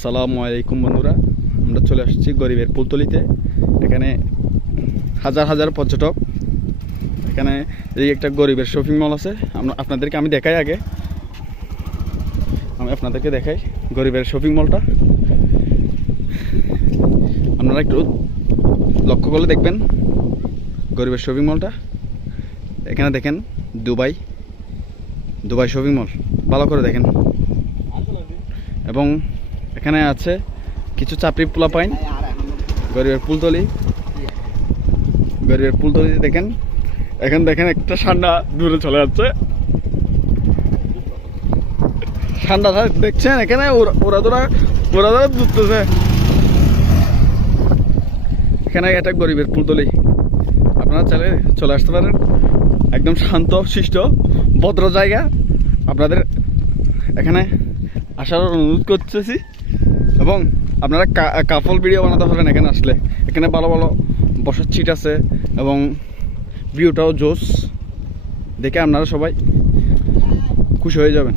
আসসালামু আলাইকুম বন্ধুরা, আমরা চলে আসছি গরিবের পুলতলিতে। এখানে হাজার হাজার পর্যটক। এখানে এই একটা গরিবের শপিং মল আছে। আপনাদেরকে আমি দেখাই, আগে আমি আপনাদেরকে দেখাই গরিবের শপিং মলটা। আপনারা একটু লক্ষ্য করলে দেখবেন গরিবের শপিং মলটা। এখানে দেখেন দুবাই শপিং মল, ভালো করে দেখেন। এবং এখানে আছে কিছু চাপড়ি পোলাপাইন। গরিবের পুলতলিতে দেখেন, এখানে দেখেন একটা ষান্ডা দূরে চলে যাচ্ছে। ষান্ডাটা দেখছেন, এখানে ওরা দুধতেছে। এখানে একটা গরিবের পুলতলি, আপনারা চাইলে চলে আসতে পারেন। একদম শান্ত শিষ্ট ভদ্র জায়গা। আপনাদের এখানে আসার অনুরোধ করতেছি। এবং আপনারা কাপল ভিডিও বানাতে পারবেন এখানে আসলে। এখানে ভালো ভালো বসার সিট আছে এবং ভিউটাও জোস। দেখে আপনারা সবাই খুশি হয়ে যাবেন।